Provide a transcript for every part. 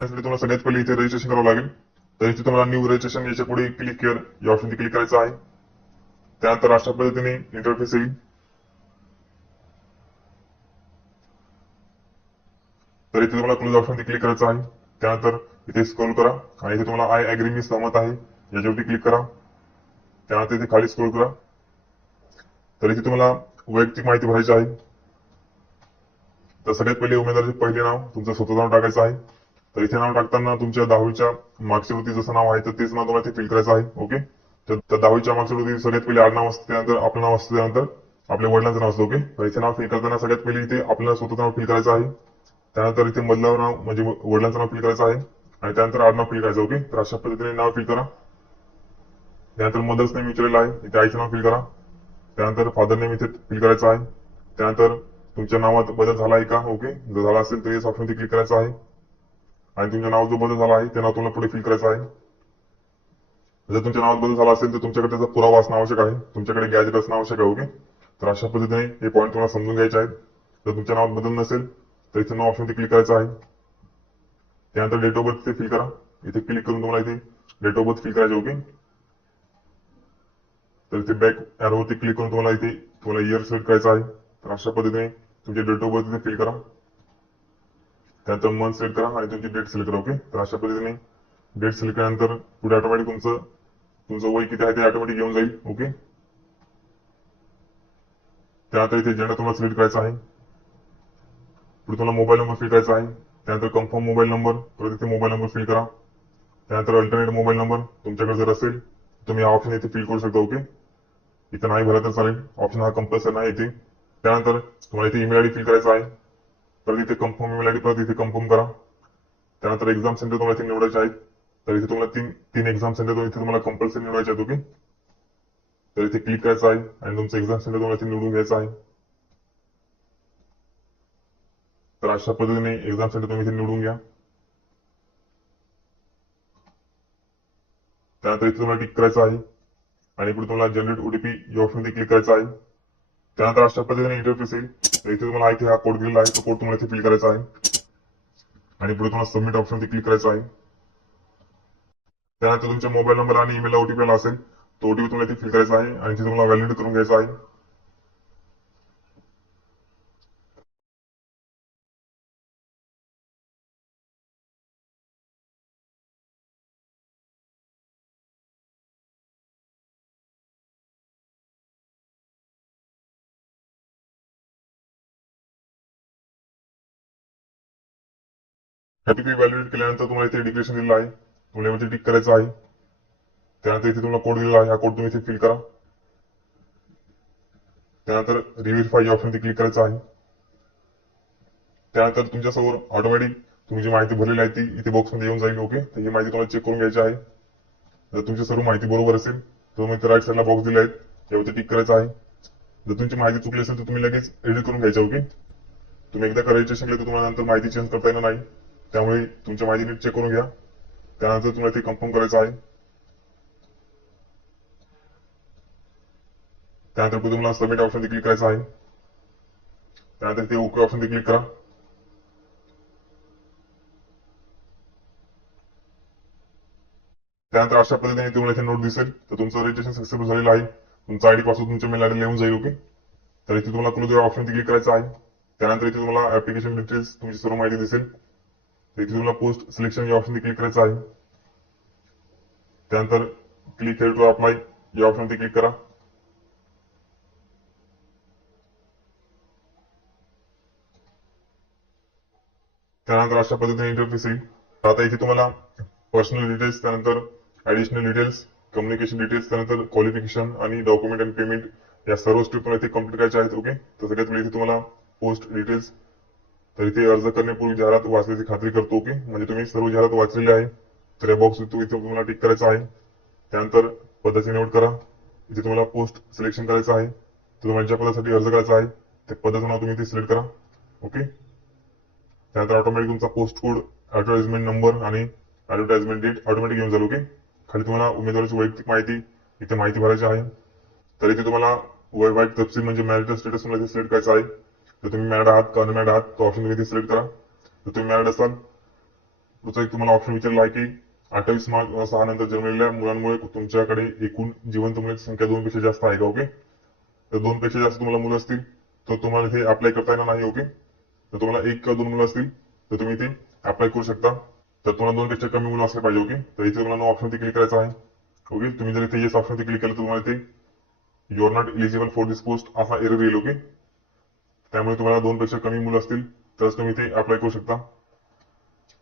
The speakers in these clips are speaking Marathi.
त्यासाठी तुम्हाला सगळ्यात पहिले इथे रजिस्ट्रेशन करावं लागेल. तर इथे तुम्हाला न्यू रजिस्ट्रेशन याच्या पुढे क्लिक कर या ऑप्शन क्लिक करायचं आहे. त्यानंतर अशा पद्धतीने इंटरफेस येईल. तर इथे तुम्हाला क्लोज ऑप्शन क्लिक करायचं आहे. त्यानंतर इथे स्क्रोल करा आणि इथे तुम्हाला आय अग्री मी सहमत आहे याच्यावरती क्लिक करा. त्यानंतर इथे खाली स्क्रोल करा. तर इथे तुम्हाला वैयक्तिक माहिती भरायची आहे. तर सगळ्यात पहिले उमेदवाराचे पहिले नाव तुमचं स्वतःचं नाव टाकायचं आहे. तर इथे नाव टाकताना तुमच्या 10वीच्या मागच्या वरती जसं नाव आहे तर तेच नाव तुम्हाला इथे फिल करायचं आहे. ओके. तर 10वीच्या मागच्या वरती सगळ्यात पहिले आडनाव असतं, त्यानंतर आपलं नाव असतं, त्यानंतर आपल्या वडिलांचं नाव असतं. ओके. तर इथे नाव फिल करताना सगळ्यात पहिले इथे आपल्याला स्वतःचं नाव फिल करायचं आहे. त्यानंतर इथे मधलं नाव म्हणजे वडिलांचं नाव फिल करायचं आहे आणि त्यानंतर आडनाव फिल करायचं. ओके. तर अशा पद्धतीने नाव फिल करा. त्यानंतर मदर्स नेम विचारलेलं आहे, इथे आईचं नाव फिल करा. त्यानंतर फादर नेम इथे फिल करायचं आहे. त्यानंतर तुमच्या नावात बदल झाला आहे का? ओके. जर झाला असेल तर येस ऑप्शन क्लिक करायचं आहे आणि तुमच्या नावात जो बदल झाला आहे ते नाव तुम्हाला पुढे फिल करायचं आहे. जर तुमच्या नावात बदल झाला असेल तर तुमच्याकडे त्याचा पुरावा असणं आवश्यक आहे, तुमच्याकडे गॅजेट असणं आवश्यक आहे. ओके. तर अशा पद्धतीने हे पॉईंट तुम्हाला समजून घ्यायचे आहेत. जर तुमच्या नावात बदल नसेल तर इथे नो ऑप्शन क्लिक करायचं आहे. त्यानंतर डेट ऑफ बर्थ फिल करा. इथे क्लिक करून तुम्हाला इथे डेट ऑफ बर्थ फिल करायचे. ओके. तर इथे बॅक एरोवरती क्लिक करून तुम्हाला इयर सिलेक्ट करायचं आहे. तर अशा पद्धतीने तुमची डेट ऑफ बर्थ इथे फिल करा. त्यानंतर मंथ सिलेक्ट करा आणि तुमची डेट सिलेक्ट करा. ओके. तर अशा पद्धतीने डेट सिलेक्ट केल्यानंतर पुढे ऑटोमॅटिक तुमचं तुमचं वय किती आहे ते ऑटोमॅटिक येऊन जाईल. ओके. त्यानंतर इथे जेंडर तुम्हाला सिलेक्ट करायचा आहे. पुढे तुम्हाला मोबाईल नंबर फिल करायचा आहे. त्यानंतर कन्फर्म मोबाईल नंबर, परत इथे मोबाईल नंबर फिल करा. त्यानंतर अल्टरनेट मोबाईल नंबर तुमच्याकडे जर असेल तुम्ही हा ऑप्शन इथे फिल करू शकता. ओके. इथं नाही भरला तर चालेल, ऑप्शन हा कंपल्सरी नाही इथे. त्यानंतर तुम्हाला इथे ईमेल आयडी फिल करायचा आहे. परत इथे कन्फर्म ईमेल आयडी परत इथे कन्फर्म करा. त्यानंतर एक्झाम सेंटर तुम्हाला इथे निवडायचे आहेत. तर इथे तुम्हाला तीन तीन एक्झाम सेंटर इथे तुम्हाला कंपल्सरी निवडायचे आहेत. ओके. तर इथे क्लिक करायचं आहे आणि तुमचं एक्झाम सेंटर तुम्हाला इथे निवडून घ्यायचं आहे. तर अशा पद्धतीने एक्झाम सेंटर तुम्ही इथे निवडून घ्या. त्यानंतर इथे तुम्हाला टिक करायचं आहे आणि पुढे तुम्हाला जनरेट ओटीपी या ऑप्शनमध्ये क्लिक करायचं आहे. त्यानंतर अशा पद्धतीने इंटरफेस येईल. तर इथे तुम्हाला इथे हा कोड दिलेला आहे, तो कोड तुम्हाला इथे फिल करायचा आहे आणि पुढे तुम्हाला सबमिट ऑप्शनवरती क्लिक करायचं आहे. त्यानंतर तुमच्या मोबाईल नंबर आणि ईमेलला ओटीपी आला असेल, तो ओटीपी तुम्हाला इथे फिल करायचा आहे आणि इथे तुम्हाला व्हॅलिडेट करून घ्यायचा आहे. ओटीपी व्हॅलिडेट केल्यानंतर तुम्हाला इथे डिक्लेरेशन दिलेलं आहे, तुम्हाला इथे टिक करायचं आहे. त्यानंतर इथे तुम्हाला कोड दिलेला आहे, हा कोड तुम्ही इथे फिल करा. त्यानंतर रिव्हेरीफाय या ऑप्शनवरती क्लिक करायचं आहे. त्यानंतर तुमच्यासमोर ऑटोमॅटिक तुम्ही जी माहिती भरलेली आहे ती इथे बॉक्समध्ये येऊन जाईल. ओके. तर ही माहिती तुम्हाला चेक करून घ्यायची आहे. जर तुमची सर्व माहिती बरोबर असेल तर मग राईट साईडला बॉक्स दिले आहेत त्यावरती टिक करायचं आहे. जर तुमची माहिती चुकली असेल तर तुम्ही लगेच एडिट करून घ्यायचं. ओके. तुम्ही एकदा रजिस्ट्रेशन केलं तर तुम्हाला नंतर माहिती चेंज करता येणार नाही, त्यामुळे तुमची माहिती नीट चेक करून घ्या. त्यानंतर तुम्हाला ते कन्फर्म करायचं आहे. त्यानंतर तुम्हाला सबमिट ऑप्शन क्लिक करायचं आहे. त्यानंतर ते ओके ऑप्शन क्लिक करा. त्यानंतर अशा पद्धतीने तुम्हाला इथे नोट दिसेल तर तुमचं रजिस्ट्रेशन सक्सेसफुल झालेलं आहे. तुमचा आयडी पासून तुमच्या मेल आयडी येऊन जाईल. ओके. तर इथे तुम्हाला क्लोज ऑप्शन क्लिक करायचं आहे. त्यानंतर इथे तुम्हाला ऍप्लिकेशन डिटेल्स तुमची सर्व माहिती दिसेल. इथे तुम्हाला पोस्ट सिलेक्शन या ऑप्शन क्लिक करायचं आहे. त्यानंतर क्लिक हेअर टू अप्लाय या ऑप्शन क्लिक करा. त्यानंतर अशा पद्धतीने इंटरफेस येईल. आता इथे तुम्हाला पर्सनल डिटेल्स, त्यानंतर ऍडिशनल डिटेल्स, कम्युनिकेशन डिटेल्स, त्यानंतर क्वालिफिकेशन आणि डॉक्युमेंट अँड पेमेंट या सर्व स्टेप तुम्हाला इथे कम्प्लीट करायच्या आहेत. ओके. तर सगळ्यात पहिले इथे तुम्हाला पोस्ट डिटेल्स, तर इथे अर्ज करण्यापूर्वी जाहिरात वाचण्याची खात्री करतो. ओके. म्हणजे तुम्ही सर्व जाहिरात वाचलेली आहे तर या बॉक्स इथे तुम्हाला टिक करायचं आहे. त्यानंतर पदाची निवड करा. इथे तुम्हाला पोस्ट सिलेक्शन करायचं आहे. तर तुम्हाला ज्या पदासाठी अर्ज करायचा आहे त्या पदाचं नाव तुम्ही इथे सिलेक्ट करा. ओके. त्यानंतर ऑटोमॅटिक तुमचा पोस्ट कोड, ऍडव्हर्टाइजमेंट नंबर आणि ऍडव्हर्टाइजमेंट डेट ऑटोमॅटिक येऊन जाईल. ओके. खाली तुम्हाला उमेदवाराची वैयक्तिक माहिती इथे माहिती भरायची आहे. तर इथे तुम्हाला वैवाहिक तपशील म्हणजे मॅरिटल स्टेटस तुम्हाला इथे सिलेक्ट करायचं आहे. तर तुम्ही मॅरिड आहात का अनमॅरिड आहात तो ऑप्शन तुम्ही इथे सिलेक्ट करा. तर तुम्ही मॅरिड असाल पुढचा एक तुम्हाला ऑप्शन विचारला आहे की 28 मार्च 6 नंतर जन्मलेल्या मुलांमुळे तुमच्याकडे एकूण जिवंत मुलांची संख्या 2 पेक्षा जास्त आहे का? ओके, तर 2 पेक्षा जास्त तुम्हाला मुलं असतील तर तुम्हाला हे अप्लाय करता येणार नाही. ओके, तर तुम्हाला 1 किंवा 2 मुलं असतील तर तुम्ही ते अप्लाय करू शकता. तर तुम्हाला 2 पेक्षा कमी मुलं असले पाहिजे. ओके, तर इथे तुम्हाला नो ऑप्शन क्लिक करायचं आहे. ओके, तुम्ही जर इथे येस ऑप्शन क्लिक केलं तर तुम्हाला ते you are not eligible for this post असा एरर येईल. ओके, त्यामुळे तुम्हाला 2 पेक्षा कमी मुलं असतील तरच तुम्ही ते अप्लाय करू शकता.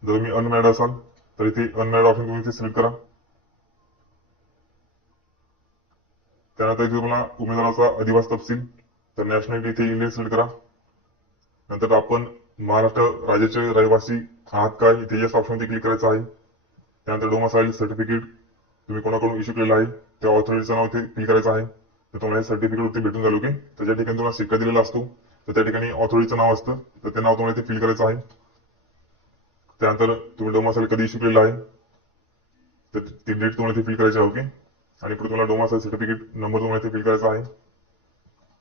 जर तुम्ही अनमॅरिड असाल तर इथे अनमॅरिड ऑप्शन तुम्ही इथे सिलेक्ट करा. त्यानंतर इथे तुम्हाला उमेदवाराचा अधिवास तपशील तर नॅशनॅलिटी इथे इंडियन सिलेक्ट करा. नंतर आपण महाराष्ट्र राज्याचे रहिवासी आहात का इथे येस ऑप्शन क्लिक करायचं आहे. त्यानंतर डोमासाईल सर्टिफिकेट तुम्ही कोणाकडून इश्यू केलं आहे त्या ऑथॉरिटीचं नाव इथे क्लिक करायचं आहे. तर तुम्हाला हे सर्टिफिकेट वरती भेटून जाईल. ओके, तर ज्या ठिकाणी तुम्हाला सिक्का दिलेला असतो तर त्या ठिकाणी ऑथॉरिटीचं नाव असतं तर ते नाव तुम्हाला इथे फिल करायचं आहे. त्यानंतर तुम्ही डोमासाईल कधी इश्यू केलेला आहे तर ती डेट तुम्हाला इथे फिल करायची आहे. ओके, आणि पुढे तुम्हाला डोमासाईल सर्टिफिकेट नंबर तुम्हाला इथे फिल करायचा आहे.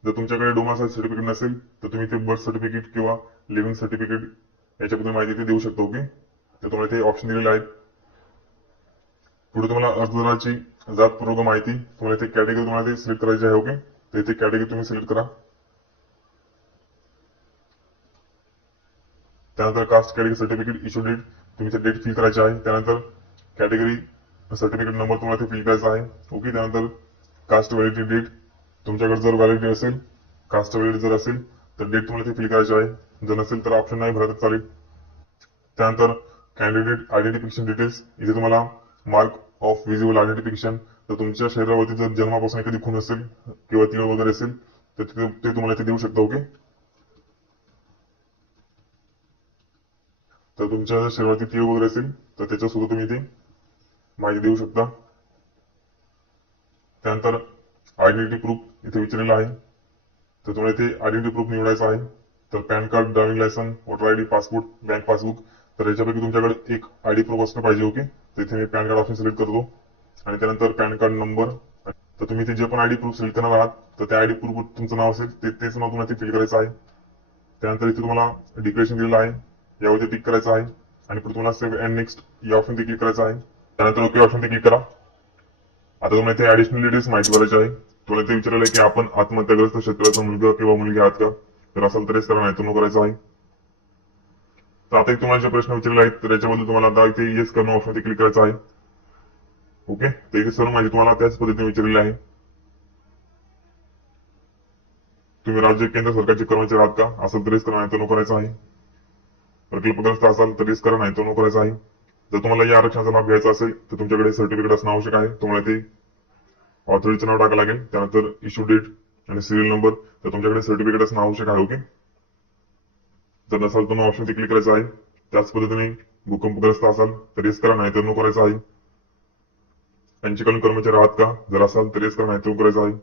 जर तुमच्याकडे डोमासाईल सर्टिफिकेट नसेल तर तुम्ही ते बर्थ सर्टिफिकेट किंवा लिव्हिंग सर्टिफिकेट याच्याबद्दल माहिती ते देऊ शकता. ओके, तर तुम्हाला इथे ऑप्शन दिलेले आहेत. पुढे तुम्हाला अर्जदाराची जातपूर्वक माहिती तुम्हाला इथे कॅटेगरी तुम्हाला ते सिलेक्ट करायची आहे. ओके, तर इथे कॅटेगरी तुम्ही सिलेक्ट करा. त्यानंतर caste category certificate issue date तुम्ही डेट फिल करायची आहे. त्यानंतर कॅटेगरी सर्टिफिकेट नंबर तुम्हाला ते फिल करायचा आहे. ओके, त्यानंतर कास्ट व्हॅलिडिटी डेट तुमच्याकडे जर व्हॅलिडिटी असेल कास्ट व्हॅलिडिटी जर असेल तर डेट तुम्हाला ते फिल करायची आहे. जर नसेल तर ऑप्शन नाही भरत चालेल. त्यानंतर कॅन्डिडेट आयडेंटिफिकेशन डिटेल्स इथे तुम्हाला मार्क ऑफ विजिबल आयडेंटिफिकेशन तर तुमच्या शरीरावरती जर जन्मापासून एखादी खून असेल किंवा तीळ वगैरे असेल तर ते तुम्हाला इथे देऊ शकता. ओके, तर तुमच्या शरीरावरती तीळ वगैरे असेल तर त्याच्या सुद्धा तुम्ही इथे माहिती देऊ शकता. त्यानंतर आयडेंटिटी प्रूफ इथे विचारलेला आहे तर तुम्हाला इथे आयडेंटिटी प्रूफ निवडायचा आहे. तर pan card, driving licence, voter ID, passport, bank passbook तर याच्यापैकी तुमच्याकडे एक आयडी प्रूफ असलं पाहिजे. ओके, तर इथे मी पॅन कार्ड ऑप्शन सिलेक्ट करतो आणि त्यानंतर पॅन कार्ड नंबर तर तुम्ही इथे जे पण आयडी प्रूफ सिलेक्ट करणार आहात तर त्या आयडी प्रूफ तुमचं नाव असेल तेच नाव तुम्हाला फिल करायचं आहे. त्यानंतर इथे तुम्हाला डिक्लेरेशन दिलेलं आहे यावरती टिक करायचं आहे आणि पुढे तुम्हाला सेव्ह अँड नेक्स्ट या ऑप्शन क्लिक करायचं आहे. त्यानंतर ओके ऑप्शन क्लिक करा. आता तुम्हाला इथे ऍडिशनल डिटेल्स माहिती भरायची आहे. तुम्हाला इथे विचारलं की आपण आत्महत्याग्रस्त शेतकऱ्याचा मुलगा किंवा मुलगी आहात का तर असेल तरच करा नाही तर नो करायचं आहे. तर आता तुम्हाला जे प्रश्न विचारले आहेत तर याच्याबद्दल तुम्हाला आता इथे येस करणं ऑप्शन क्लिक करायचं आहे. ओके, तर इथे सर्व माहिती तुम्हाला त्याच पद्धतीने विचारलेली आहे. तुम्ही राज्य केंद्र सरकारचे कर्मचारी आहात का असेल तर करा नाही तर नो करायचं आहे. प्रकल्पग्रस्त असाल तर करा नाही तर नो करायचं आहे. जर तुम्हाला या आरक्षणाचा लाभ घ्यायचा असेल तर तुमच्याकडे सर्टिफिकेट असणं आवश्यक आहे. तुम्हाला ते ऑथॉरिटीचं नाव टाकावं लागेल. त्यानंतर इश्यू डेट आणि सिरियल नंबर तर तुमच्याकडे सर्टिफिकेट असणं आवश्यक आहे. ओके, जर नसाल तर नो ऑप्शन क्लिक करायचं आहे. त्याच पद्धतीने भूकंपग्रस्त असाल तर करा नाही तर नो करायचं आहे. अंशकालीन कर्मचारी आहात का जर असाल तर करा नाही तर नो करायचं आहे.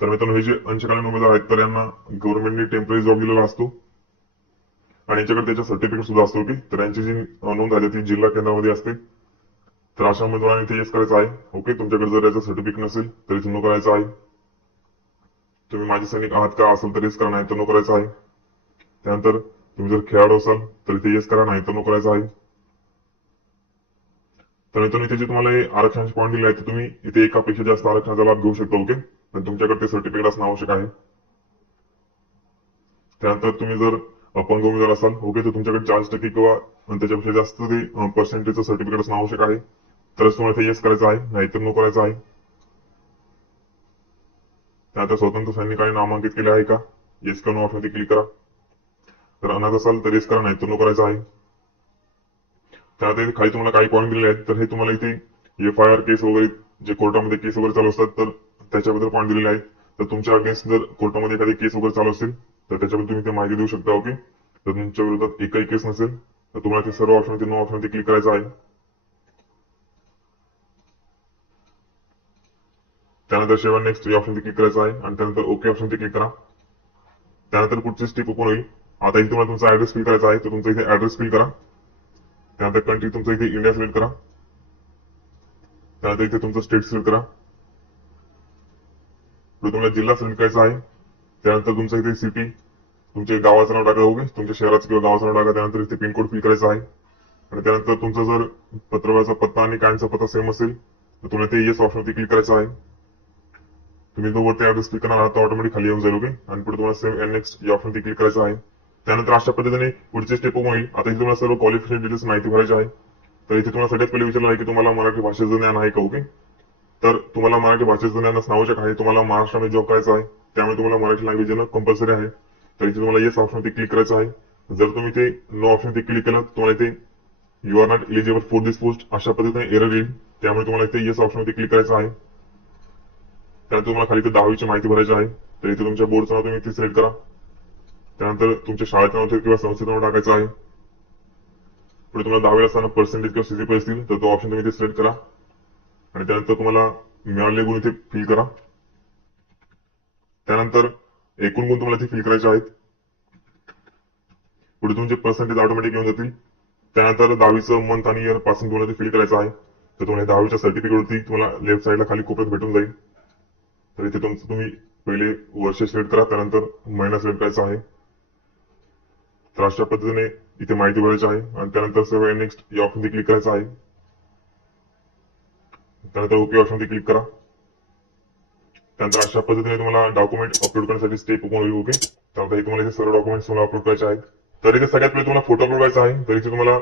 तर मित्रांनो हे जे अंशकालीन उमेदवार आहेत तर यांना गव्हर्नमेंटने टेम्पररी जॉब दिलेला असतो आणि यांच्याकडे त्याच्या सर्टिफिकेट सुद्धा असतो. ओके, तर यांची जी नोंद आहे ती जिल्हा केंद्रामध्ये असते. तर अशा उमेदवारांनी ते येस करायचं आहे. ओके, तुमच्याकडे जर याचं सर्टिफिकेट नसेल तर इथे नो करायचं आहे. तुम्ही माझे सैनिक आहात का असेल तर करा नाही तर नो करायचं आहे. त्यानंतर तुम्ही जर खेळाडू असाल तर इथे येस करा नाही तर नो करायचं आहे. तर मित्रांनो इथे जे तुम्हाला आरक्षणाचे पॉईंट दिले आहेत तुम्ही इथे एकापेक्षा जास्त आरक्षणाचा लाभ घेऊ शकता. ओके, पण तुमच्याकडे ते सर्टिफिकेट असणं आवश्यक आहे. त्यानंतर तुम्ही जर अपंग उमेदवार असाल ओके तर तुमच्याकडे 40% किंवा त्याच्यापेक्षा जास्त ते पर्सेंटेजचं सर्टिफिकेट असणं आवश्यक आहे. तरच तुम्हाला ते येस करायचं आहे नाहीतर नो करायचं आहे. त्यानंतर स्वतंत्र सैनिकांनी नामांकित केले आहे का येस किंवा नो ऑप्शन क्लिक करा. तर अनाथ असाल तर येस करा नाही तर नो करायचं आहे. त्यानंतर इथे खाली तुम्हाला काही पॉईंट दिले आहेत तर हे तुम्हाला इथे FIR केस वगैरे जे कोर्टामध्ये केस वगैरे चालू असतात तर त्याच्याबद्दल पॉईंट दिलेले आहेत. तर तुमच्या अगेन्स्ट जर कोर्टामध्ये एखादी केस वगैरे चालू असेल तर त्याच्याबद्दल तुम्ही ते माहिती देऊ शकता. ओके, तर तुमच्या विरोधात एकही केस नसेल तर तुम्हाला ते सर्व ऑप्शन नो ऑप्शन क्लिक करायचं आहे. त्यानंतर शेवट नेक्स्ट या ऑप्शन क्लिक करायचं आहे आणि त्यानंतर ओके ऑप्शन क्लिक करा. त्यानंतर पुढची स्टेप ओपन होईल. आता इथे तुम्हाला तुमचा ऍड्रेस फिल करायचा आहे तर तुमचा इथे ऍड्रेस फिल करा. त्यानंतर कंट्री तुमचं इथे इंडिया सिलेक्ट करा. त्यानंतर इथे तुमचं स्टेट सिलेक्ट करा. पुढे तुम्हाला जिल्हा सिलेक्ट करायचा आहे. त्यानंतर तुमचं इथे सिटी तुमच्या गावाचं नाव टाका. ओके, तुमच्या शहराचं किंवा गावाचं नाव टाका. त्यानंतर इथे पिनकोड फिल करायचा आहे. आणि त्यानंतर तुमचा जर पत्रव्यवहाराचा पत्ता आणि कायमचा पत्ता सेम असेल तर तुम्हाला ते येस ऑप्शनवरती क्लिक करायचं आहे. तुम्ही जो वरती ऍड्रेस क्लिक करणार आहात तो ऑटोमॅटिक खाली येऊन जाईल. ओके, आणि पुढे तुम्हाला सेव्ह अँड नेक्स्ट या ऑप्शनवरती क्लिक करायचं आहे. त्यानंतर अशा पद्धतीने पुढचे स्टेप होईल. आता इथे तुम्हाला सर्व क्वालिफिकेशन डिटेल्स माहिती भरायची आहे. तर इथे तुम्हाला सगळ्यात पहिले विचारलं आहे की तुम्हाला मराठी भाषेचं ज्ञान आहे का. ओके, तर तुम्हाला मराठी भाषेचं ज्ञान असणं आवश्यक आहे. तुम्हाला महाराष्ट्रामध्ये जॉब करायचा आहे, त्यामुळे तुम्हाला मराठी लँग्वेज येणं कंपल्सरी आहे. तर इथे तुम्हाला येस ऑप्शनवरती क्लिक करायचं आहे. जर तुम्ही ते नो ऑप्शनवरती क्लिक केलं तर तुम्हाला इथे you are not eligible for this post अशा पद्धतीने एरर येईल. त्यामुळे तुम्हाला इथे येस ऑप्शनवरती क्लिक करायचं आहे. त्यानंतर तुम्हाला खाली इथे 10वीची माहिती भरायची आहे. तर इथे तुमच्या बोर्डचं नाव तुम्ही इथे सिलेक्ट करा. त्यानंतर तुमच्या शाळेचं नाव किंवा संस्थेचं नाव टाकायचं आहे. पुढे तुम्हाला 10वी असताना पर्सेंटेज किंवा सीजीपीए असतील तर तो ऑप्शन तुम्ही इथे सिलेक्ट करा. आणि त्यानंतर तुम्हाला मिळालेले गुण इथे फिल करा. त्यानंतर एकूण गुण तुम्हाला इथे फिल करायचे आहेत. पुढे तुमचे पर्सेंटेज ऑटोमॅटिक येऊन जातील. त्यानंतर 10वीचं मंथ आणि इयर पासून तुम्हाला फिल करायचं आहे. तर तुम्हाला 10वीच्या सर्टिफिकेटवरती तुम्हाला लेफ्ट साईडला खाली कोपऱ्यात भेटून जाईल. तर इथे तुमचं तुम्ही पहिले वर्ष सिलेक्ट करा, त्यानंतर महिना सिलेक्ट करायचा आहे. तर अशा पद्धतीने इथे माहिती भरायची आहे. आणि त्यानंतर सेव्ह अँड नेक्स्ट या ऑप्शनवरती क्लिक करायचं आहे. त्यानंतर ओके ऑप्शनवरती क्लिक करा. त्यानंतर अशा पद्धतीने तुम्हाला डॉक्युमेंट अपलोड करण्यासाठी स्टेप ओपन होईल. ओके, त्यानंतर हे तुम्हाला इथे सर्व डॉक्युमेंट्स तुम्हाला अपलोड करायचे आहेत. तर इथे सगळ्यात पहिले तुम्हाला फोटो अपलोड करायचा आहे. तर इथे तुम्हाला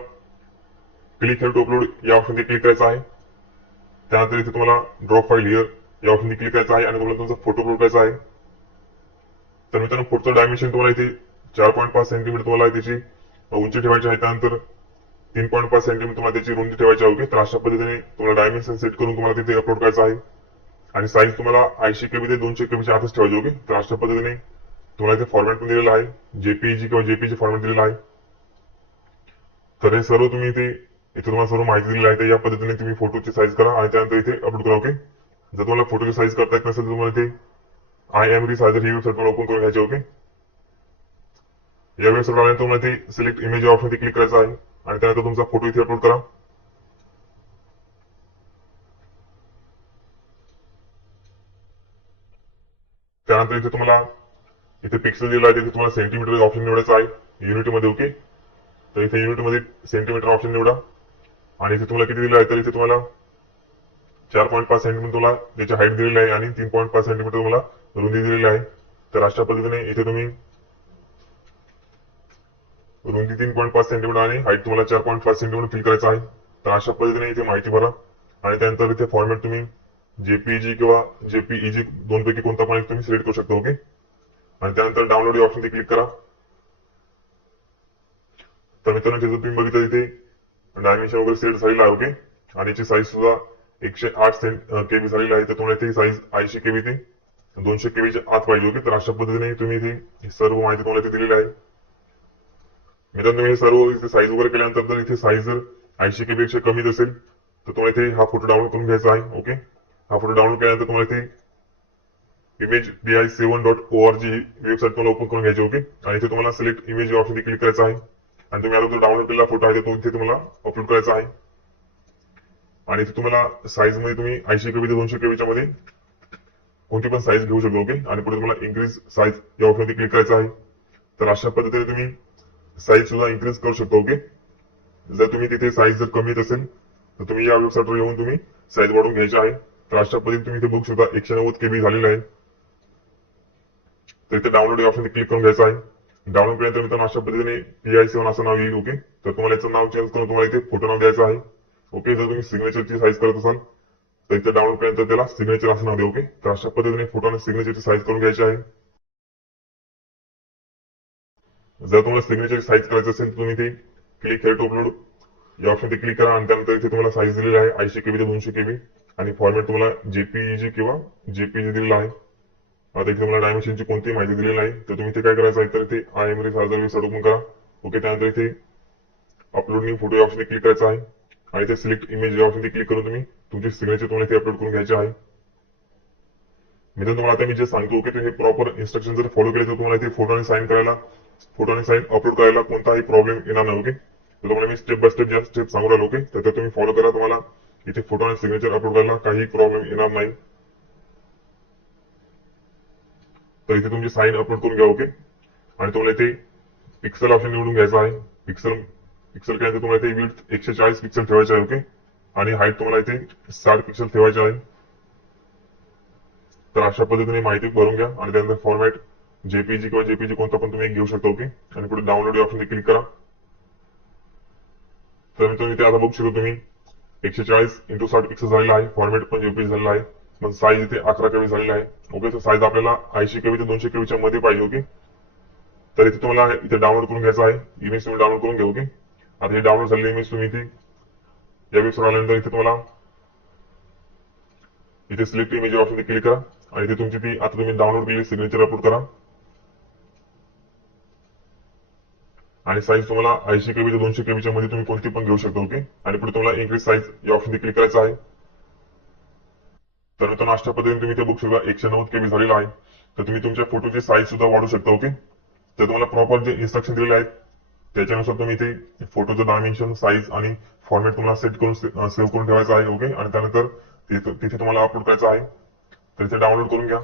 क्लिक हेअर टू अपलोड या ऑप्शनवरती क्लिक करायचं आहे. त्यानंतर इथे तुम्हाला ड्रॉप फाईल हिअर या ऑप्शनवरती क्लिक करायचं आहे आणि तुम्हाला तुमचा फोटो अपलोड करायचा आहे. तर मित्रांनो, फोटोचं डायमेन्शन तुम्हाला इथे 4.5 सेंटीमीटर तुम्हाला त्याची उंची ठेवायची आहे. त्यानंतर 3.5 सेंटीमीटर तुम्हाला त्याची रुंदी ठेवायची आहे. ओके, तर अशा पद्धतीने तुम्हाला डायमेन्शन सेट करून तुम्हाला तिथे अपलोड करायचं आहे. आणि साईज तुम्हाला 80 KB ते 200 KB आतच ठेवायची. ओके, तर अशा पद्धतीने तुम्हाला इथे फॉर्मॅट पण दिलेला आहे, जेपीईजी किंवा जेपीजी फॉर्मॅट दिलेला आहे. तर हे सर्व तुम्ही इथे तुम्हाला सर्व माहिती दिलेली आहे. तर या पद्धतीने तुम्ही फोटोची साईज करा आणि त्यानंतर इथे अपलोड करा. ओके, जर तुम्हाला फोटोची साईज करता येत नसेल तर तुम्हाला इथे IM रिसायझर ही वेबसाईट तुम्हाला ओपन करून घ्यायची. ओके, या वेबसाईट आल्यानंतर तुम्हाला इथे सिलेक्ट इमेज या ऑप्शनवरती क्लिक करायचं आहे आणि त्यानंतर तुमचा फोटो इथे अपलोड करा. त्यानंतर इथे तुम्हाला इथे पिक्सल दिला आहे, तिथे तुम्हाला सेंटीमीटर ऑप्शन निवडायचं आहे युनिटमध्ये. ओके, तर इथे युनिटमध्ये सेंटीमीटर ऑप्शन निवडा आणि इथे तुम्हाला किती दिलं आहे तर इथे तुम्हाला 4.5 सेंटीमीटर तुम्हाला त्याची हाईट दिलेली आहे आणि 3.5 सेंटीमीटर तुम्हाला रुंदी दिलेली आहे. तर अशा पद्धतीने इथे तुम्ही रुंदी 3.5 सेंटीमीटर आणि हाईट तुम्हाला 4.5 सेंटीमीटर फिल करायचं आहे. तर अशा पद्धतीने इथे माहिती भरा आणि त्यानंतर इथे फॉर्मॅट तुम्ही जेपीईजी किंवा जेपीईजी दोनपैकी कोणता पण एक तुम्ही सिलेक्ट करू शकता. ओके, आणि त्यानंतर डाउनलोड या ऑप्शनवरती क्लिक करा. तर मित्रांनो, तिथे तुम्ही बघितलं इथे डायमेन्शन वगैरे सिलेक्ट झालेला आहे. ओके, आणि याची साईज सुद्धा 108 KB झालेली आहे. तर तुम्हाला इथे साईज 80 KB ते 200 KB च्या आत पाहिजे. ओके, तर अशा पद्धतीने तुम्ही इथे सर्व माहिती तुम्हाला इथे दिलेली आहे. मित्रांनो, तुम्ही सर्व इथे साईज वगैरे केल्यानंतर जर इथे साईज जर 80 KB पेक्षा कमीच असेल तर तुम्हाला इथे हा फोटो डाउनलोड करून घ्यायचा आहे. ओके, हा फोटो डाउनलोड केल्यानंतर तुम्हाला इथे imagedi7.org ही वेबसाईट तुम्हाला ओपन करून घ्यायची. ओके, आणि इथे तुम्हाला सिलेक्ट इमेज या ऑप्शनवरती क्लिक करायचं आहे आणि तुम्ही आता जो डाउनलोड केलेला फोटो आहे तो इथे तुम्हाला अपलोड करायचा आहे. आणि इथे तुम्हाला साईज मध्ये तुम्ही 80 KB ते 200 KB च्या मध्ये कोणती पण साईज घेऊ शकतो. ओके, आणि पुढे तुम्हाला इन्क्रीज साईज या ऑप्शनवरती क्लिक करायचं आहे. तर अशा पद्धतीने तुम्ही साईज सुद्धा इन्क्रीज करू शकता. ओके, जर तुम्ही तिथे साईज जर कमी येत असेल तर तुम्ही या वेबसाईटवर येऊन तुम्ही साईज वाढवून घ्यायची आहे. तर अशा पद्धतीने तुम्ही इथे बघू शकता 190 KB झालेलं आहे. तर इथे डाउनलोड या ऑप्शनवरती क्लिक करून घ्यायचं आहे. डाउनलोड केल्यानंतर मित्रांनो अशा पद्धतीने PI7 असं नाव येईल. ओके, तर तुम्हाला याचं नाव चेंज करून तुम्हाला इथे फोटो नाव द्यायचं आहे. ओके, जर तुम्ही सिग्नेचरची साईज करत असाल तर इथे डाउनलोड केल्यानंतर त्याला सिग्नेचर असं नाव द्या. ओके, तर अशा पद्धतीने फोटो आणि सिग्नेचरची साईज करून घ्यायची आहे. जर तुम्हाला सिग्नेचर साईज करायचं असेल तर तुम्ही इथे क्लिक हेअर टू अपलोड या ऑप्शनवरती क्लिक करा आणि त्यानंतर इथे तुम्हाला साईज दिलेली आहे 80 KB ते 200 KB आणि फॉर्मॅट तुम्हाला जेपीईजी किंवा जेपीजी दिलेला आहे. आता इथे तुम्हाला डायमेन्शनची कोणतीही माहिती दिलेली नाही. तर तुम्ही इथे काय करायचं आहे तर इथे IM रिसायझर वेबसाईट ओपन करा. ओके, त्यानंतर इथे अपलोड न्यू फोटो या ऑप्शनवरती क्लिक करायचं आहे आणि इथे सिलेक्ट इमेज या ऑप्शनवरती क्लिक करून तुम्ही तुमची सिग्नेचर तुम्हाला इथे अपलोड करून घ्यायचे आहे. मित्रांनो, तुम्हाला आता मी जे सांगतो की हे प्रॉपर इन्स्ट्रक्शन जर फॉलो केले तर तुम्हाला इथे फोटो आणि साईन अपलोड करायला कोणताही प्रॉब्लेम येणार नाही. ओके, तर तुम्हाला मी स्टेप बाय स्टेप ज्या स्टेप सांगू राहिलो. ओके, तर तुम्ही फॉलो करा. तुम्हाला इथे फोटो आणि सिग्नेचर अपलोड करायला काही प्रॉब्लेम येणार नाही. तर इथे तुमची साईन अपलोड करून घ्या. ओके, आणि तुम्हाला इथे पिक्सल ऑप्शन निवडून घ्यायचा आहे. पिक्सल पिक्सल केल्यानंतर तुम्हाला इथे विड्थ 140 पिक्सल ठेवायचे आहे. ओके, आणि हाईट तुम्हाला इथे 60 पिक्सल ठेवायचे आहे. तर अशा पद्धतीने माहिती भरून घ्या आणि त्यानंतर फॉर्मॅट जेपीजी किंवा जेपीजी कोणता पण तुम्ही एक घेऊ शकता. ओके, आणि पुढे डाउनलोड ऑप्शन क्लिक करा. तर तुम्ही इथे आता बघू शकता तुम्ही 140x60 पिक्सल झालेला आहे. फॉर्मॅट पण जेपीजी झालेला आहे. मग साईज इथे 11 KB झालेला आहे. ओके, तर साईज आपल्याला 80 KB ते 200 KB च्या मध्ये पाहिजे. ओके, तर इथे तुम्हाला इथे डाउनलोड करून घ्यायचं आहे. इमेज तुम्ही डाउनलोड करून घ्या. ओके, आता हे डाउनलोड झालेली इमेज तुम्ही इथे या वेबसाईट आल्यानंतर इथे तुम्हाला इथे सिलेक्ट इमेज ऑप्शन क्लिक करा आणि इथे तुमची ती आता तुम्ही डाउनलोड केलेली सिग्नेचर अपलोड करा आणि साईज तुम्हाला 80 KB ते 200 KB च्या मध्ये तुम्ही कोणती पण घेऊ शकता. ओके, आणि पुढे तुम्हाला इन्क्रीज साईज या ऑप्शन क्लिक करायचं आहे. तर मित्रांनो अशा पद्धतीने तुम्ही इथे बघू शकता 190 KB झालेला आहे. तर तुम्ही तुमच्या फोटोची साईज सुद्धा वाढवू शकता. ओके, तर तुम्हाला प्रॉपर जे इन्स्ट्रक्शन दिलेले आहेत त्याच्यानुसार तुम्ही इथे फोटोचं डायमेन्शन, साईज आणि फॉर्मॅट तुम्हाला सेट करून सेव्ह करून ठेवायचं आहे. ओके, आणि त्यानंतर तिथे तुम्हाला अपलोड करायचं आहे. तर इथे डाउनलोड करून घ्या.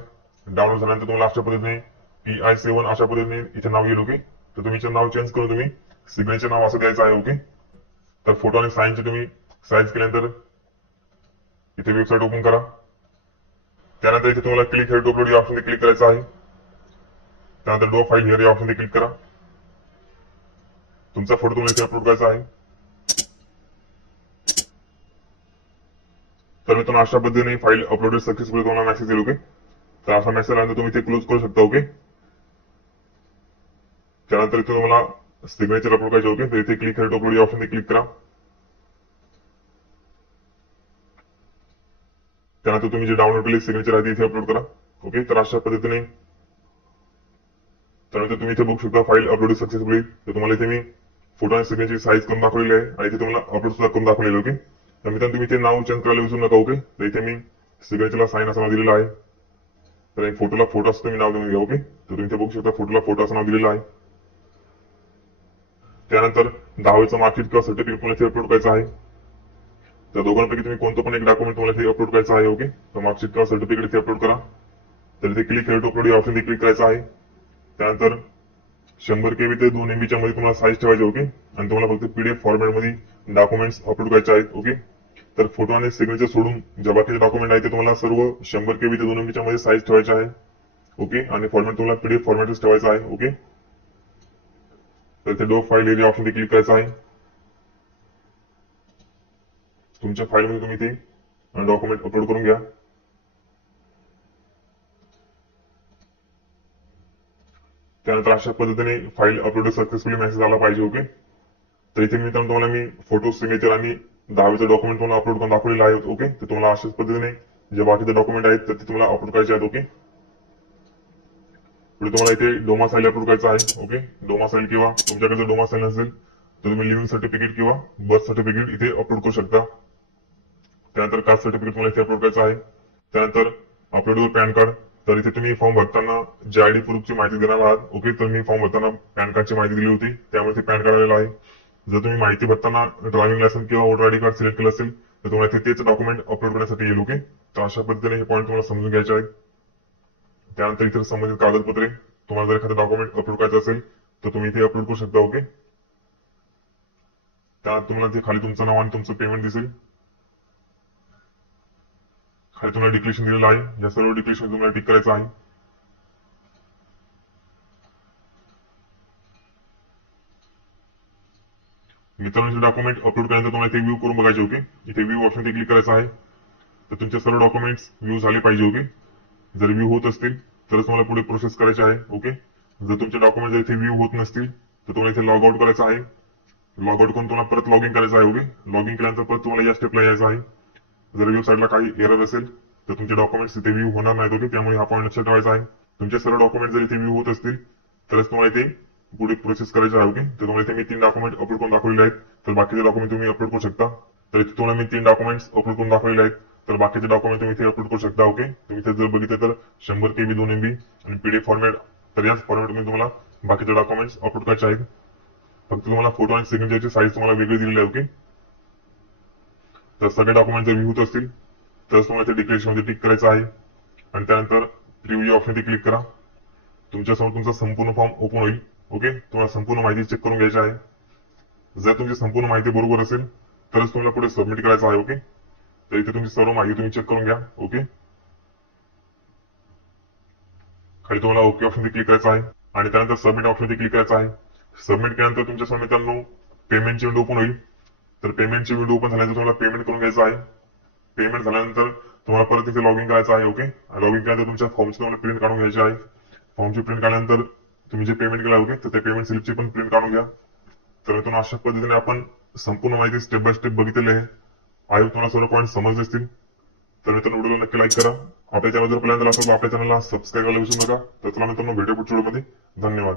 डाउनलोड झाल्यानंतर तुम्हाला अशा पद्धतीने PI7 अशा पद्धतीने इथे नाव येईल. ओके, तर तुम्ही नाव चेंज करून तुम्ही सिग्नेचर नाव असं द्यायचं आहे. ओके, तर फोटो आणि साईनचे तुम्ही साईज केल्यानंतर इथे वेबसाईट ओपन करा. त्यानंतर इथे तुम्हाला क्लिक हेअर टू अपलोड या ऑप्शन क्लिक करायचं आहे. त्यानंतर ड्रॉ फाईल हिअर या ऑप्शन क्लिक करा. तुमचा फोटो तुम्हाला इथे अपलोड करायचा आहे. तर मित्रांनो अशा पद्धतीने फाईल अपलोडेड सक्सेसफुली तुम्हाला मेसेज येईल. ओके, तर असा मेसेज आल्यानंतर तुम्ही इथे क्लोज करू शकता. ओके, त्यानंतर इथे तुम्हाला सिग्नेचर अपलोड करायचे. ओके, तर इथे क्लिक हेअर टू अपलोड या ऑप्शन क्लिक करा. त्यानंतर तुम्ही जे डाउनलोड केले सिग्नेचर आहे इथे अपलोड करा. ओके, तर अशा पद्धतीने त्यानंतर तुम्ही इथे बघू शकता फाईल अपलोड सक्सेसफुली. तर तुम्हाला इथे मी फोटो आणि सिग्नेचर साईज करून दाखवलेली आहे आणि इथे तुम्हाला अपलोड सुद्धा करून दाखवलेलं. ओके, तर मित्रांनो तुम्ही इथे नाव चेंज करायला विसरू नका. ओके, तर इथे मी सिग्नेचरला साईन असं नाव दिलेलं आहे. तर फोटोला फोटो असं तुम्ही नाव देऊन घ्या. ओके, तर तुम्ही इथे बघू शकता फोटोला फोटो असं नाव दिलेलं आहे. त्यानंतर 10वीचं मार्कशीट किंवा सर्टिफिकेट तुम्हाला इथे अपलोड करायचं आहे. त्या दोघांपैकी तुम्ही कोणतं पण एक डॉक्युमेंट तुम्हाला इथे अपलोड करायचं आहे. ओके, तर मार्कशीट किंवा सर्टिफिकेट इथे अपलोड करा. तर इथे क्लिक हेअर टू अपलोड या ऑप्शन क्लिक करायचं आहे. त्यानंतर 100 KB ते 2 MB च्या मध्ये तुम्हाला साईज ठेवायची. ओके, आणि तुम्हाला फक्त PDF फॉर्मॅट मध्ये डॉक्युमेंट्स अपलोड करायचे आहेत. ओके, तर फोटो आणि सिग्नेचर सोडून जे बाकीचे डॉक्युमेंट आहेत ते तुम्हाला सर्व 100 KB ते 2 MB च्या मध्ये साईज ठेवायचे आहे. ओके, आणि फॉर्मॅट तुम्हाला PDF फॉर्मॅटच ठेवायचा आहे. ओके, तर इथे doc file area option click करायचं आहे. तुमच्या फाईलमध्ये तुम्ही ते डॉक्युमेंट अपलोड करून घ्या. त्यानंतर अशा पद्धतीने फाईल अपलोड सक्सेसफुली मेसेज आला पाहिजे. ओके, तर इथे तुम्हाला मी फोटो, सिग्नेचर आणि 10वीचं डॉक्युमेंट तुम्हाला अपलोड करून दाखवलेलं आहे. ओके, तर तुम्हाला अशाच पद्धतीने जे बाकीचे डॉक्युमेंट आहेत तर ते तुम्हाला अपलोड करायचे आहेत. ओके, पुढे तुम्हाला इथे डोमासाईल अपलोड करायचं आहे. ओके, डोमासाईल किंवा तुमच्याकडे जर डोमासाईल नसेल तर तुम्ही लिव्हिंग सर्टिफिकेट किंवा बर्थ सर्टिफिकेट इथे अपलोड करू शकता. त्यानंतर कास्ट सर्टिफिकेट तुम्हाला इथे अपलोड करायचं आहे. त्यानंतर अपलोड पॅन कार्ड. तर इथे तुम्ही फॉर्म भरताना जे आयडी प्रूफची माहिती देणार आहात. ओके, तर मी फॉर्म भरताना पॅन कार्डची माहिती दिली होती त्यामुळे ते पॅन कार्ड आलेलं आहे. जर तुम्ही माहिती भरताना ड्रायव्हिंग लायसन्स किंवा वोटर आयडी कार्ड सिलेक्ट केलं असेल तर तुम्हाला इथे तेच डॉक्युमेंट अपलोड करण्यासाठी येईल. ओके, तर अशा पद्धतीने हे पॉईंट तुम्हाला समजून घ्यायचे आहेत. त्यानंतर इतर संबंधित कागदपत्रे तुम्हाला जर एखादं डॉक्युमेंट अपलोड करायचं असेल तर तुम्ही इथे अपलोड करू शकता. ओके, त्यात तुम्हाला खाली तुमचं नाव आणि तुमचं पेमेंट दिसेल. खाली तुम्हाला डिक्लेरेशन दिलेलं आहे. या सर्व डिक्लेरेशन तुम्हाला टिक करायचं आहे. मित्रांनो डॉक्युमेंट अपलोड केल्यानंतर तुम्हाला इथे व्ह्यू करून बघायचे. ओके, इथे व्ह्यू ऑप्शन क्लिक करायचं आहे. तर तुमचे सर्व डॉक्युमेंट्स व्ह्यू झाले पाहिजे. ओके, जर व्ह्यू होत असतील तरच तुम्हाला पुढे प्रोसेस करायची आहे. ओके, जर तुमचे डॉक्युमेंट जर इथे व्ह्यू होत नसतील तर तुम्हाला इथे लॉग आउट करायचं आहे. लॉग आउट करून तुम्हाला परत लॉग इन करायचं आहे. ओके, लॉग इन केल्यानंतर परत तुम्हाला या स्टेपला यायचं आहे. जर वेबसाईटला काही एरर असेल तर तुमचे डॉक्युमेंट्स इथे व्ह्यू होणार नाहीत. ओके, त्यामुळे हा पॉईंट लक्षात ठेवायचा आहे. तुमचे सर्व डॉक्युमेंट जर इथे व्ह्यू होत असतील तरच तुम्हाला इथे पुढे प्रोसेस करायची आहे. ओके, तर तुम्हाला इथे मी 3 डॉक्युमेंट अपलोड करून दाखवलेले आहेत. तर बाकीचे डॉक्युमेंट तुम्ही अपलोड करू शकता. तर इथे तुम्हाला मी 3 डॉक्युमेंट्स अपलोड करून दाखवलेले आहेत. तर बाकीचे डॉक्युमेंट तुम्ही इथे अपलोड करू शकता. ओके, तुम्ही इथे जर बघितलं तर 100 KB 2 MB आणि PDF फॉर्मॅट. तर याच फॉर्मॅटमध्ये तुम्हाला बाकीचे डॉक्युमेंट्स अपलोड करायचे आहेत. फक्त तुम्हाला फोटो आणि सिग्नेचरची साईज तुम्हाला वेगळी दिलेली आहे. ओके, तर सगळे डॉक्युमेंट जर व्ह्यू होत असतील तर तुम्हाला ते डिक्लेरेशन मध्ये टिक करायचं आहे आणि त्यानंतर प्रिव्ह्यू ऑप्शन क्लिक करा. तुमच्यासमोर तुमचा संपूर्ण फॉर्म ओपन होईल. ओके, तुम्हाला संपूर्ण माहिती चेक करून घ्यायची आहे. जर तुमची संपूर्ण माहिती बरोबर असेल तरच तुम्हाला पुढे सबमिट करायचं आहे. ओके, तर इथे तुमची सर्व माहिती तुम्ही चेक करून घ्या. ओके, खाली तुम्हाला ओके ऑप्शन क्लिक करायचं आहे आणि त्यानंतर सबमिट ऑप्शन क्लिक करायचं आहे. सबमिट केल्यानंतर तुमच्या समोर मित्रांनो पेमेंटची विंडो ओपन होईल. तर पेमेंटची विंडो ओपन झाल्यानंतर तुम्हाला पेमेंट करून घ्यायचं आहे. पेमेंट झाल्यानंतर तुम्हाला परत तिथे लॉग इन करायचं आहे. ओके, लॉग इन केल्यानंतर तुमच्या फॉर्मची तुम्हाला प्रिंट काढून घ्यायची आहे. फॉर्मची प्रिंट काढल्यानंतर तुम्ही जे पेमेंट केलं ओके, तर त्या पेमेंट स्लिपची पण प्रिंट काढून घ्या. तर मित्रांनो अशा पद्धतीने आपण संपूर्ण माहिती स्टेप बाय स्टेप बघितलेली आहे. आई तुम्हाला सर्व पॉईंट समजले असतील. तर मित्रांनो व्हिडिओला नक्की लाईक करा. आपल्या चॅनल जर पहिल्यांदा असेल तर आपल्या चॅनलला सबस्क्राईब करायला विसरू नका. तर चला मित्रांनो भेटू पुढच्या व्हिडिओमध्ये. धन्यवाद.